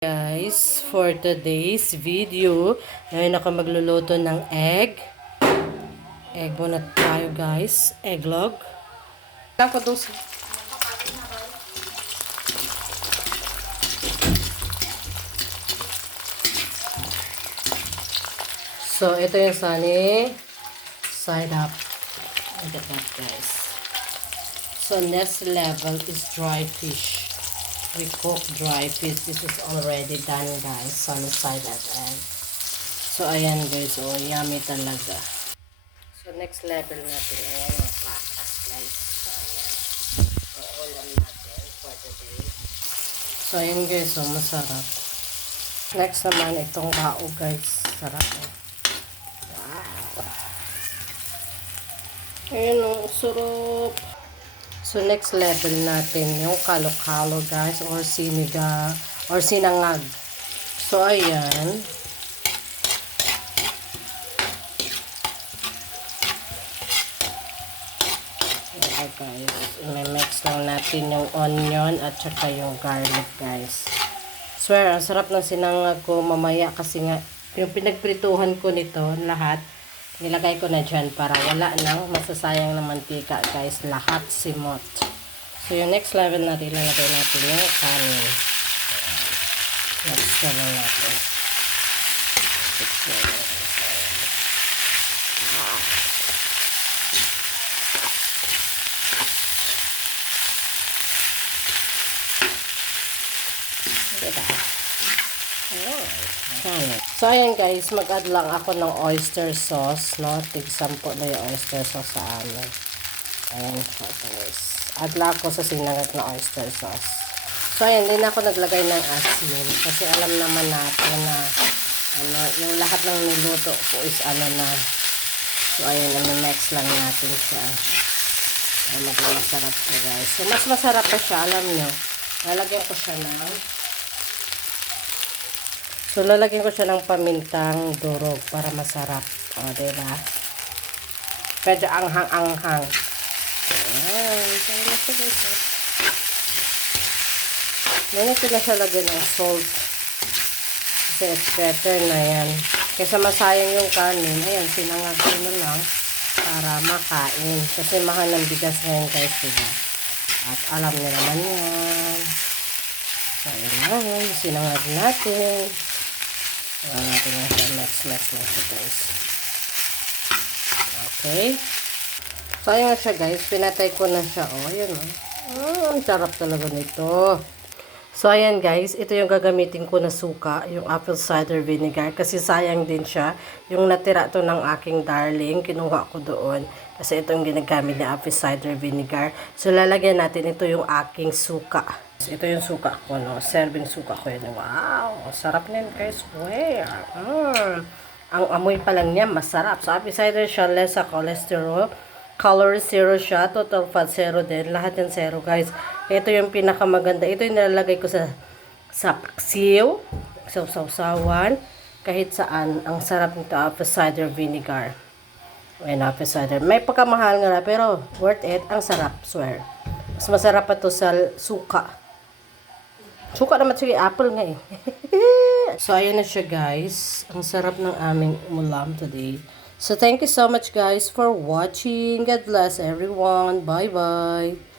Guys, for today's video, ngayon ako magluluto ng egg. Egg muna tayo guys. Egglog. Ako dos. So, ito yung sunny side up. Look at that guys. So, next level is dry fish. We cook dry fish. This is already done guys. Sunny side up egg. So, ayan guys. Oh, yummy talaga. So, next level natin. Ayan yung patas guys. So, ayan. So, ulam natin for today. So, ayan guys. So, masarap. Next naman, itong kao guys. Sarap eh. Wow. Ayan o. Sarap. So, next level natin yung kalo-kalo guys. Or sinigang. Or sinangag. So, ayan. Guys, i-mix lang natin yung onion at saka yung garlic guys. Swear, ang sarap ng sinangag ko mamaya kasi nga yung pinagprituhan ko nito lahat nilagay ko na dyan para wala nang masasayang na mantika guys, lahat simot. So yung next level natin ilalagay natin yung kanin. Next level natin. So, ayan guys, mag-add lang ako ng oyster sauce, no? Tig-10 na yung oyster sauce sa amin. Ayan po guys. Add lang ako sa sinangag na oyster sauce. So, ayan, din ako naglagay ng asin. Kasi alam naman natin na, yung lahat ng niluto ko is na. So, ayan, mix lang natin siya. Ayan, maging masarap siya guys. So, mas masarap pa siya, alam nyo. Lalagyan ko siya lalagyan ko siya ng pamintang durog para masarap. O, diba? Medyo anghang-anghang. Ayan. Ngayon ko na siya lagyan ng salt. Kasi it's better na yan. Kaysa masayang yung kanin, ayan, sinangag ko na lang para makain. Kasi mahal ng bigas ngayon guys, diba? At alam niyo naman yan. So, ayan lang. Sinangag natin. Ayan natin lang siya. Mix guys. Okay. So, ayan siya guys. Pinatay ko na siya. O, ayan o. Ang sarap talaga nito. So, ayan guys. Ito yung gagamitin ko na suka. Yung apple cider vinegar. Kasi sayang din siya. Yung natira to ng aking darling. Kinuha ko doon. Kasi ito yung ginagamit niya apple cider vinegar. So, lalagyan natin ito yung aking suka. Ito yung suka ko, no? Serving suka ko yun. Wow! Sarap na yun, guys. Swear! Ang amoy pa lang niya, masarap. So, apple cider siya, less sa cholesterol. Calorie zero siya. Total fat zero din. Lahat yan zero, guys. Ito yung pinakamaganda. Ito yung nilalagay ko sa paksiw. Sa sausawan. Kahit saan. Ang sarap nito, apple cider vinegar. Ayan, apple cider. May pagkamahal nga na, pero worth it. Ang sarap, swear. Mas masarap pa to sa suka. Suka naman sige, apple nga eh. So, ayan na siya guys. Ang sarap ng aming ulam today. So, thank you so much guys for watching. God bless everyone. Bye-bye.